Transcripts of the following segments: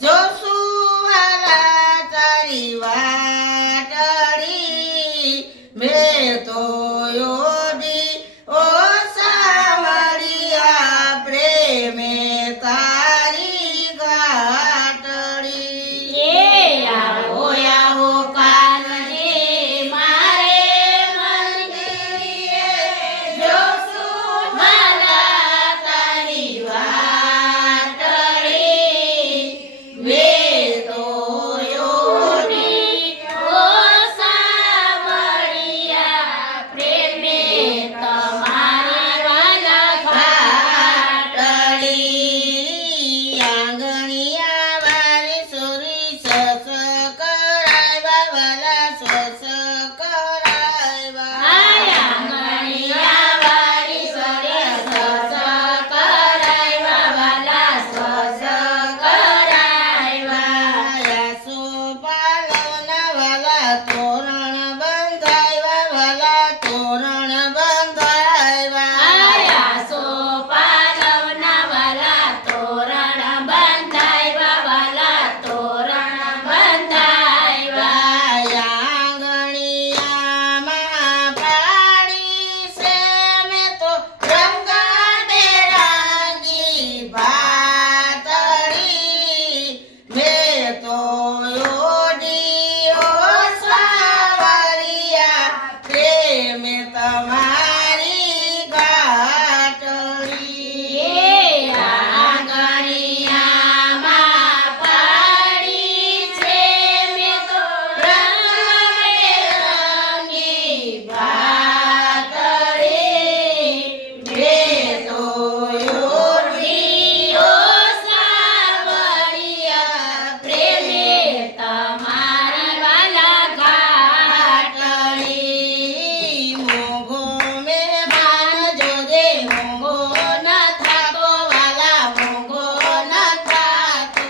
જોશું વાલા તારી વાટડી મેં તો યોજી ઓ સાવરિયા પ્રેમે તારી ગાટડી એ આવો આવો કાનજી મારે મંદિરે જોશું વાલા તારી વાટડી મેં તો યોડી ઓ સાવરિયા પ્રેમે તમારી વાલા ગાટડી આંગણિયા વારી સોરી સસ કરાવ્યા વાલા સસ કરાવ્યા આંગણિયા વાળી સરસ કરાવ્યા વાલા સસ કરાવ્યા યાસો પાલવના વાલા તોરણ બંધાવ્યા વાલા તોરણ બંધાવ્યા આયા સોપાલવના વાલા તોરણ બંધાવ્યા વાલા તોરણ બંધાવ્યા આંગણિયામાં પાડી છે મેં તો રંગા બેરંગી ભાતળી મેં તો યોજી ઓ સાવરિયા પ્રેમે તમારી ગાટડી એ આંગણિયામાં પાડી છે મેં તો રંગબેરંગી ભાતળી મેં તો યોજી ઓ સાવરિયા પ્રેમે તમારી વાલા ઘાટડી મોંઘો મહેમાન જોજે મોંઘો ન થાતો વાલા મોંઘો ન થાતો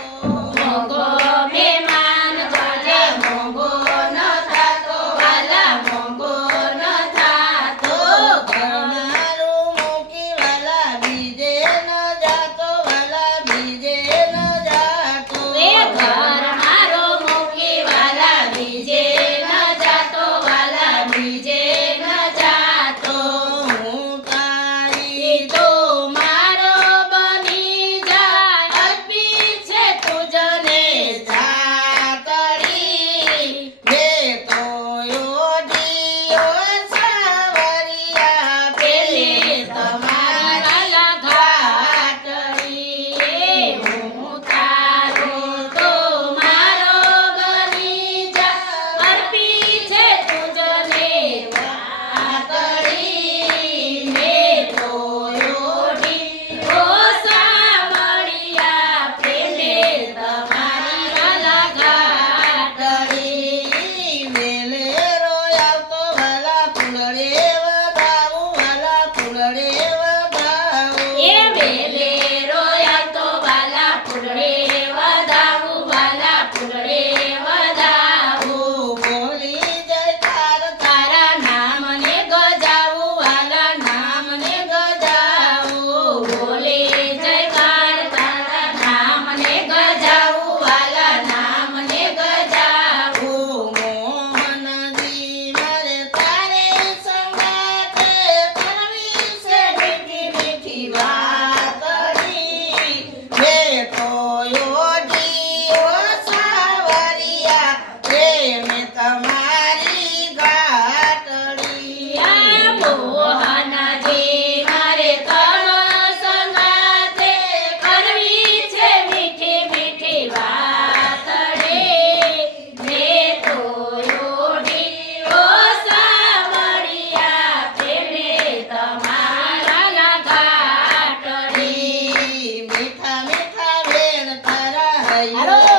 મોંઘો મહેમાન જોજે મોંઘો ન થાતો વાલા મોંઘો ન થાતો ઘરમારું મૂકી વાલા બીજે ન જાતો વાલા બીજે ન જાતો એ ઘર મારો મૂકી વાલા બીજે ન જાતો વાલા બીજે ન જાતો હું તારી તો મારો બની જાય અર્પી છે તુજને જાતડી મેં તો યોજી ઓ સાવરિયા પેલે પેલે તમારા ઘાટડી હું તારો તો મારો બની જા અર્પી છે તુજને વાતડી મેં તો યોડી ઓ સાવરિયા પેલે તમારી વાલા ઘાટડી વેલેરો આવતો વાલા ફૂલડે વધાવું વાલા ફૂલડે વધાવું એ વેલે રોયા તો વાલા ફૂલડે વધાવું વાલા ફૂલડે વધાવું બોલી જય તાર તારા નામને ગજાવું વાલા નામને ગજાવું બોલે જયકાર તારા નામને ગજાવું વાલા નામને ગજાવું મોહનજી મારે તારે સંગાતે કરવી છે મીઠી મીઠી વાતડી મેં તો યોજી ઓ સાવરિયા પ્રેમે તમારી ગાટડી આ મોહનજી મારે તણ સંગાતે કરવી છે મીઠી મીઠી વાતડે મેં તો યોડી ઓ સાવરિયા પ્રેમે તમારા ઘાટડી મીઠા મીઠા વેણ તારા હૈયો